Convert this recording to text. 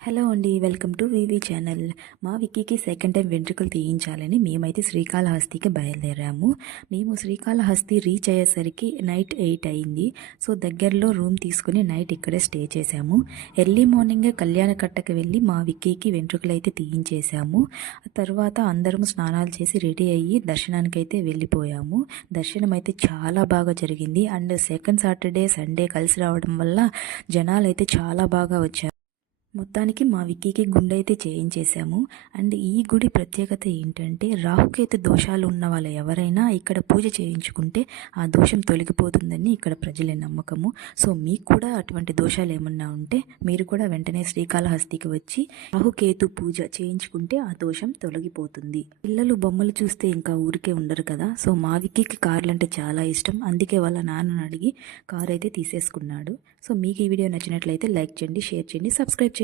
Hello అండి, welcome to V V channel. మా విక్కీకి second time వెంట్రుకలు తీయించాలని మేమైతే శ్రీకాళహస్తికి బయలుదేరాము. మేము శ్రీకాళహస్తి రీచ్ అయ్యేసరికి నైట్ 8 అయింది. సో దగ్గరలో రూమ్ తీసుకుని నైట్ ఇక్కడే స్టే చేశాము. ఎర్లీ మార్నింగే కళ్యాణకట్టకి వెళ్ళి మా విక్కీకి వెంట్రుకలు అయితే తీయించేశాము. తర్వాత అందరం స్నానాలు చేసి రెడీ అయ్యి దర్శనానికి అయితే వెళ్ళిపోయాము. దర్శనం అయితే చాలా బాగా జరిగింది. అండ్ సెకండ్ సాటర్డే సండే కలిసి రావడం వల్ల జనాలు అయితే చాలా బాగా వచ్చారు. మొత్తానికి మా విక్కీకి గుండె అయితే చేయించేశాము. అండ్ ఈ గుడి ప్రత్యేకత ఏంటంటే, రాహుకేతు దోషాలు ఉన్న వాళ్ళు ఎవరైనా ఇక్కడ పూజ చేయించుకుంటే ఆ దోషం తొలగిపోతుందని ఇక్కడ ప్రజల నమ్మకము. సో మీకు కూడా అటువంటి దోషాలు ఏమన్నా ఉంటే మీరు కూడా వెంటనే శ్రీకాళహస్తికి వచ్చి రాహుకేతు పూజ చేయించుకుంటే ఆ దోషం తొలగిపోతుంది. పిల్లలు బొమ్మలు చూస్తే ఇంకా ఊరికే ఉండరు కదా. సో మా విక్కీకి కార్లు అంటే చాలా ఇష్టం. అందుకే వాళ్ళ నాన్నని అడిగి కార్ అయితే తీసేసుకున్నాడు. సో మీకు ఈ వీడియో నచ్చినట్లయితే లైక్ చేయండి, షేర్ చేయండి, సబ్స్క్రైబ్ చేయండి.